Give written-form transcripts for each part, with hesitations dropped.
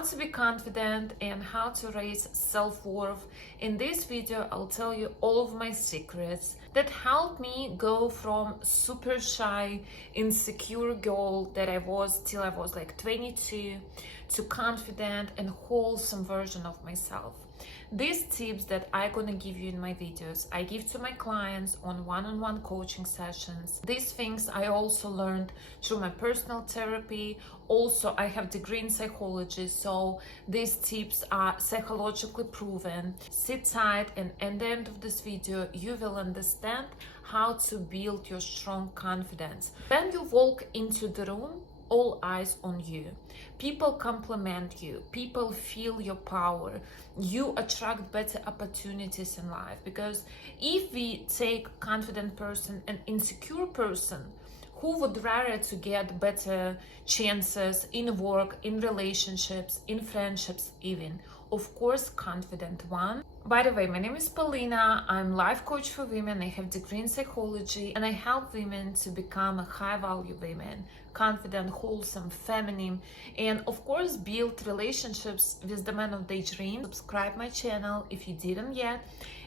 how to be confident and how to raise self-worth. In this video, I'll tell you all of my secrets that helped me go from super shy, insecure girl that I was till I was like 22 to confident and wholesome version of myself. These tips that I'm gonna give you in my videos, I give to my clients on one-on-one coaching sessions. These things I also learned through my personal therapy. Also, I have degree in psychology, so these tips are psychologically proven. Sit tight, and at the end of this video, you will understand how to build your strong confidence. When you walk into the room, all eyes on you. People compliment you. People feel your power. You attract better opportunities in life, because if we take confident person and insecure person, who would rather to get better chances in work, in relationships, in friendships even? Of course, confident one. By the way, my name is Paulina. I'm life coach for women. I have degree in psychology and I help women to become a high value women, confident, wholesome, feminine, and of course build relationships with the man of their dreams. Subscribe my channel if you didn't yet,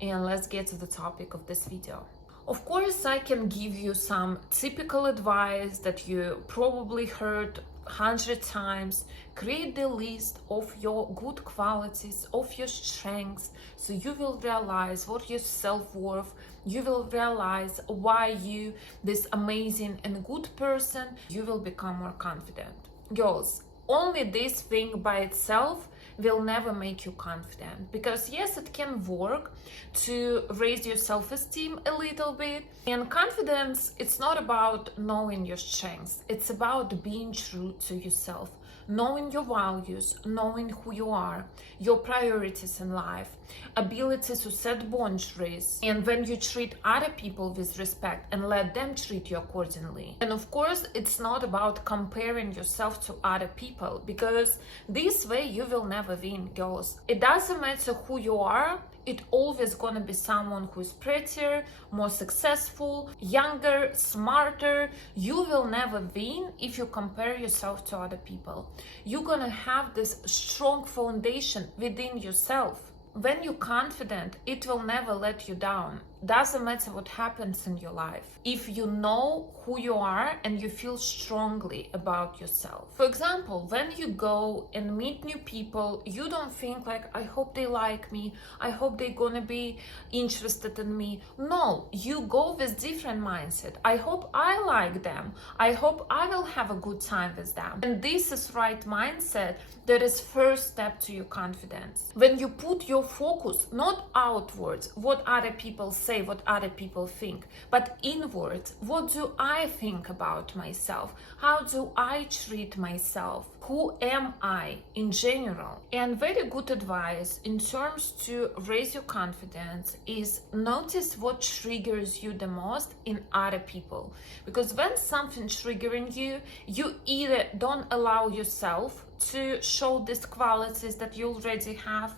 and let's get to the topic of this video. Of course, I can give you some typical advice that you probably heard 100 times. Create the list of your good qualities, of your strengths, so you will realize what your self-worth, you will realize why you this amazing and good person. You will become more confident. Girls, only this thing by itself will never make you confident, because yes, it can work to raise your self-esteem a little bit. And confidence, it's not about knowing your strengths, it's about being true to yourself, knowing your values, knowing who you are, your priorities in life, ability to set boundaries, and when you treat other people with respect and let them treat you accordingly. And of course, it's not about comparing yourself to other people, because this way you will never win, girls. It doesn't matter who you are, it's always gonna be someone who is prettier, more successful, younger, smarter. You will never win if you compare yourself to other people. You're gonna have this strong foundation within yourself. When you're confident, it will never let you down. Doesn't matter what happens in your life. If you know who you are and you feel strongly about yourself. For example, when you go and meet new people, you don't think like, I hope they like me, I hope they're gonna be interested in me. No, you go with different mindset. I hope I like them. I hope I will have a good time with them. And this is right mindset that is first step to your confidence. When you put your focus not outwards, what other people say, what other people think, but inwards. What do I think about myself? How do I treat myself? Who am I in general? And very good advice in terms to raise your confidence is notice what triggers you the most in other people. Because when something triggering you, you either don't allow yourself to show these qualities that you already have,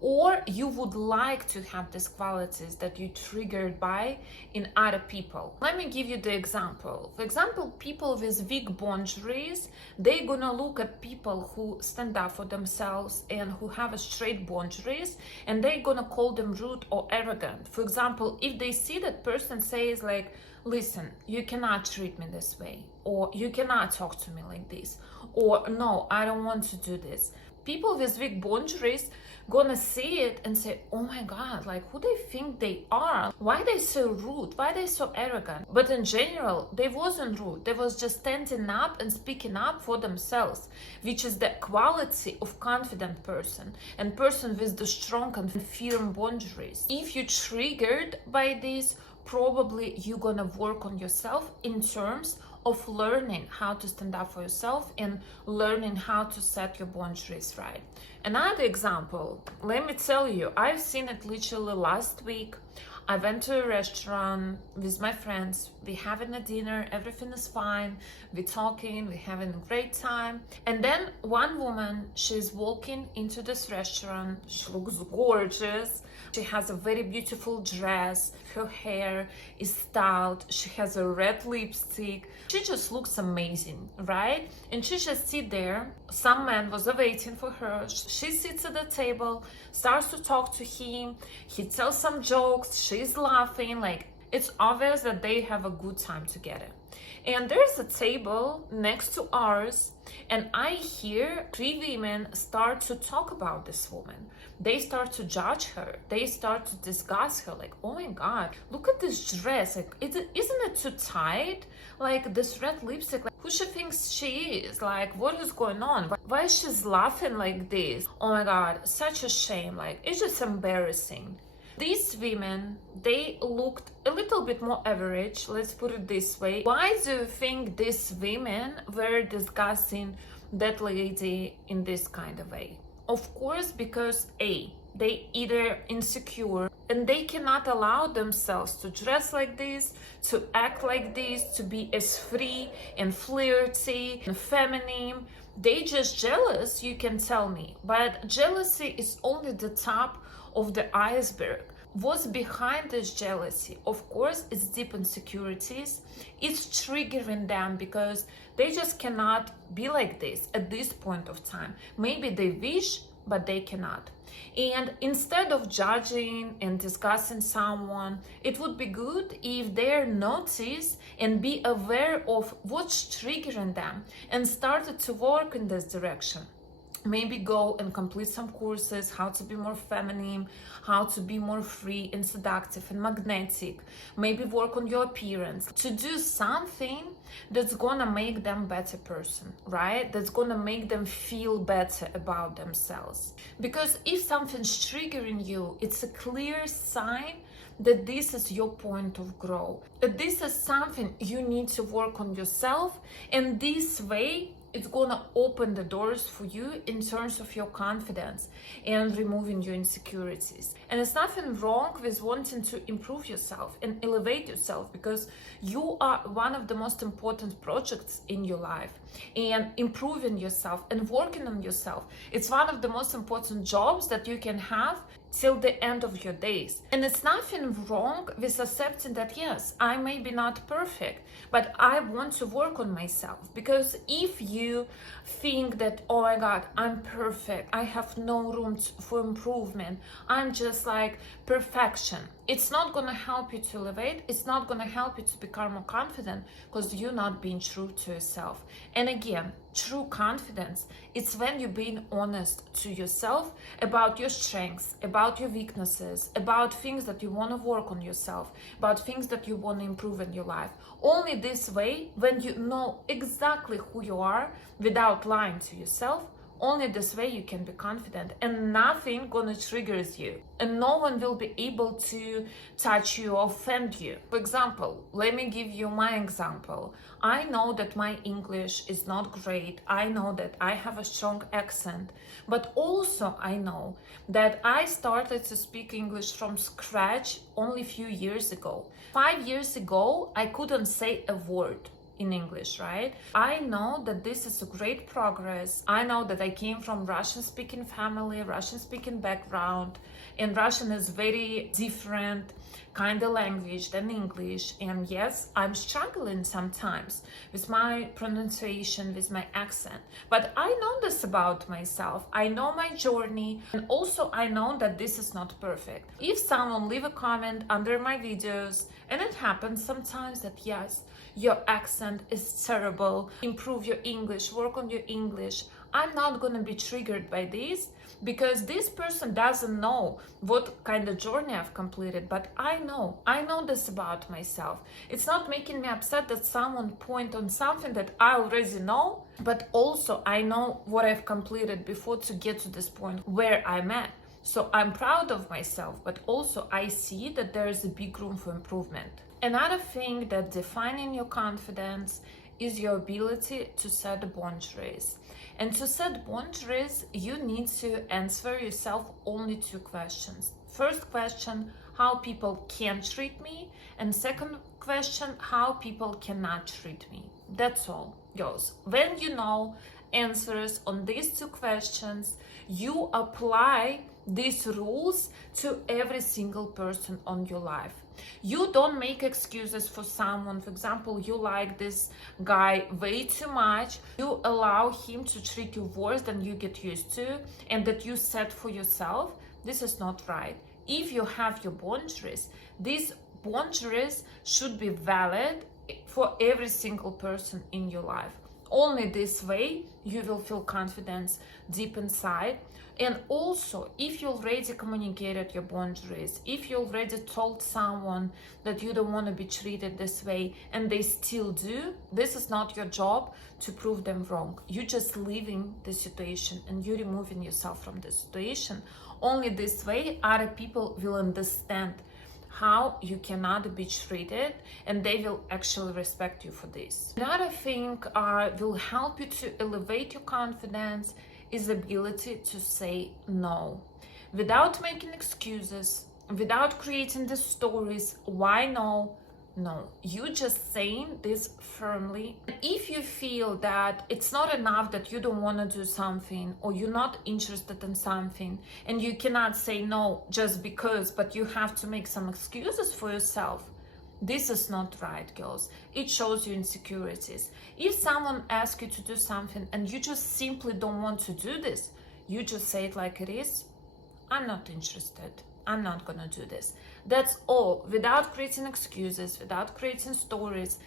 or you would like to have these qualities that you triggered by in other people. Let me give you the example. For example, people with weak boundaries, they're gonna look at people who stand up for themselves and who have a straight boundaries, and they're gonna call them rude or arrogant. For example, if they see that person says like, listen, you cannot treat me this way, or you cannot talk to me like this, or no, I don't want to do this. People with weak boundaries gonna see it and say, oh my God, like who they think they are? Why they so rude? Why they so arrogant? But in general, they wasn't rude. They was just standing up and speaking up for themselves, which is the quality of confident person and person with the strong and firm boundaries. If you triggered by this, probably you're gonna work on yourself in terms of learning how to stand up for yourself and learning how to set your boundaries right. Another example, let me tell you, I've seen it literally last week. I went to a restaurant with my friends. We having a dinner, everything is fine. We're talking, we're having a great time. And then one woman, she's walking into this restaurant. She looks gorgeous. She has a very beautiful dress. Her hair is styled. She has a red lipstick. She just looks amazing, right? And she just sit there. Some man was waiting for her. She sits at the table, starts to talk to him. He tells some jokes. She's laughing. Like, it's obvious that they have a good time together. And there's a table next to ours, and I hear three women start to talk about this woman. They start to judge her. They start to discuss her. Like, oh my God, look at this dress. Like, isn't it too tight? Like, this red lipstick, like, who she thinks she is? Like, what is going on? Why is she laughing like this? Oh my God, such a shame. Like, it's just embarrassing. These women, they looked a little bit more average, let's put it this way. Why do you think these women were discussing that lady in this kind of way? Of course, because A, they either insecure and they cannot allow themselves to dress like this, to act like this, to be as free and flirty and feminine. They just jealous, you can tell me. But jealousy is only the top of the iceberg. What's behind this jealousy? Of course, it's deep insecurities. It's triggering them because they just cannot be like this at this point of time. Maybe they wish, but they cannot. And instead of judging and discussing someone, it would be good if they notice and be aware of what's triggering them and started to work in this direction. Maybe go and complete some courses, how to be more feminine, how to be more free and seductive and magnetic. Maybe work on your appearance. To do something that's gonna make them a better person, right? That's gonna make them feel better about themselves. Because if something's triggering you, it's a clear sign that this is your point of growth. That this is something you need to work on yourself, and this way it's gonna open the doors for you in terms of your confidence and removing your insecurities. And it's nothing wrong with wanting to improve yourself and elevate yourself, because you are one of the most important projects in your life. And improving yourself and working on yourself, it's one of the most important jobs that you can have till the end of your days. And it's nothing wrong with accepting that, yes, I may be not perfect, but I want to work on myself. Because if you think that, oh my God, I'm perfect, I have no room for improvement, I'm just like perfection, it's not gonna help you to elevate. It's not gonna help you to become more confident, because you're not being true to yourself. And again, true confidence, it's when you're being honest to yourself about your strengths, about your weaknesses, about things that you want to work on yourself, about things that you want to improve in your life. Only this way, when you know exactly who you are without lying to yourself, only this way you can be confident, and nothing gonna triggers you, and no one will be able to touch you or offend you. For example, let me give you my example. I know that my English is not great. I know that I have a strong accent, but also I know that I started to speak English from scratch only a few years ago. 5 years ago, I couldn't say a word in English, right? I know that this is a great progress. I know that I came from Russian-speaking family, Russian-speaking background, and Russian is very different kind of language than English. And yes, I'm struggling sometimes with my pronunciation, with my accent, but I know this about myself. I know my journey, and also I know that this is not perfect. If someone leave a comment under my videos, and it happens sometimes that yes, your accent is terrible, improve your English, work on your English, I'm not gonna be triggered by this, because this person doesn't know what kind of journey I've completed, but I know this about myself. It's not making me upset that someone point on something that I already know, but also I know what I've completed before to get to this point where I'm at. So I'm proud of myself, but also I see that there is a big room for improvement. Another thing that defining your confidence is your ability to set boundaries. And to set boundaries, you need to answer yourself only two questions. First question, how people can treat me, and second question, how people cannot treat me. That's all, girls. When you know answers on these two questions, you apply these rules to every single person on your life. You don't make excuses for someone. For example, you like this guy way too much, you allow him to treat you worse than you get used to and that you set for yourself. This is not right. If you have your boundaries, these boundaries should be valid for every single person in your life. Only this way you will feel confidence deep inside. And also, if you already communicated your boundaries, if you already told someone that you don't want to be treated this way and they still do, this is not your job to prove them wrong. You're just leaving the situation and you're removing yourself from the situation. Only this way other people will understand how you cannot be treated, and they will actually respect you for this. Another thing will help you to elevate your confidence is the ability to say no without making excuses, without creating the stories why no. No, you just saying this firmly. If you feel that it's not enough, that you don't want to do something or you're not interested in something and you cannot say no just because, but you have to make some excuses for yourself, this is not right, girls. It shows you insecurities. If someone asks you to do something and you just simply don't want to do this, you just say it like it is. I'm not interested. I'm not gonna do this. That's all, without creating excuses, without creating stories.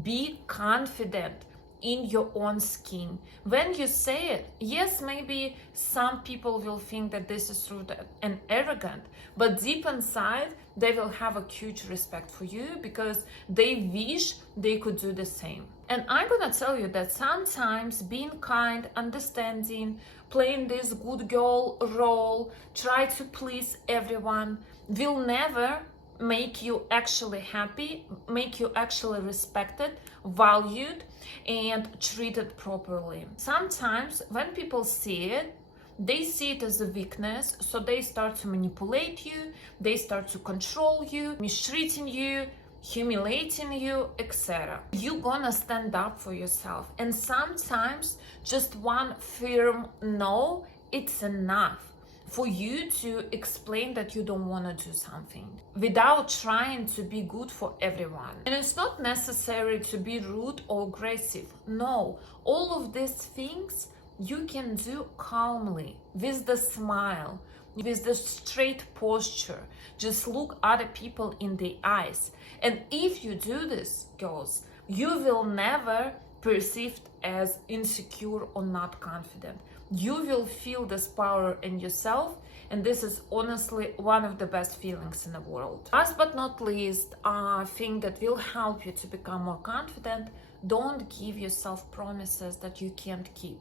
Be confident in your own skin. When you say it, yes, maybe some people will think that this is rude and arrogant, but deep inside, they will have a huge respect for you because they wish they could do the same. And I'm gonna tell you that sometimes being kind, understanding, playing this good girl role, try to please everyone, will never make you actually happy, make you actually respected, valued, and treated properly. Sometimes when people see it, they see it as a weakness, so they start to manipulate you, they start to control you, mistreating you, humiliating you, etc. You're gonna stand up for yourself, and sometimes just one firm no, it's enough for you to explain that you don't want to do something without trying to be good for everyone. And it's not necessary to be rude or aggressive. No, all of these things you can do calmly, with the smile, with the straight posture. Just look other people in the eyes. And if you do this, girls, you will never perceived as insecure or not confident. You will feel this power in yourself, and this is honestly one of the best feelings in the world. Last but not least, a thing that will help you to become more confident: don't give yourself promises that you can't keep.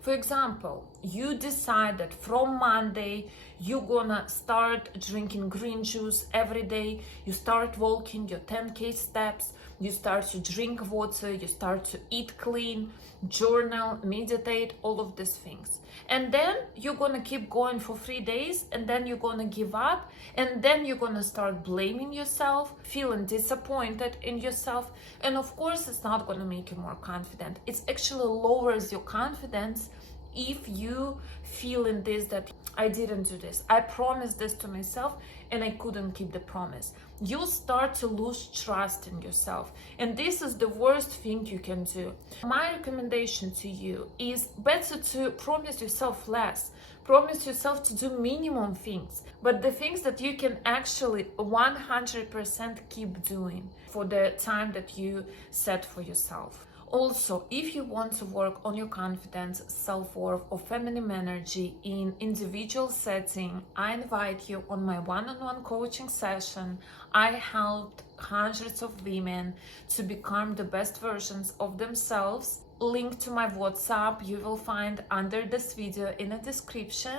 For example, you decide that from Monday you're gonna start drinking green juice every day, you start walking your 10K steps, you start to drink water, you start to eat clean, journal, meditate, all of these things. And then you're gonna keep going for 3 days, and then you're gonna give up, and then you're gonna start blaming yourself, feeling disappointed in yourself. And of course, it's not gonna make you more confident. It actually lowers your confidence if you feel in this, that I didn't do this, I promised this to myself and I couldn't keep the promise. You start to lose trust in yourself, and this is the worst thing you can do. My recommendation to you is better to promise yourself less. Promise yourself to do minimum things, but the things that you can actually 100% keep doing for the time that you set for yourself. Also, if you want to work on your confidence, self-worth, or feminine energy in individual setting, I invite you on my one-on-one coaching session. I helped hundreds of women to become the best versions of themselves. Link to my WhatsApp you will find under this video in the description.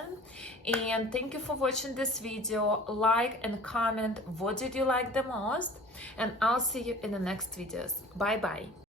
And thank you for watching this video. Like and comment what did you like the most, and I'll see you in the next videos. Bye bye.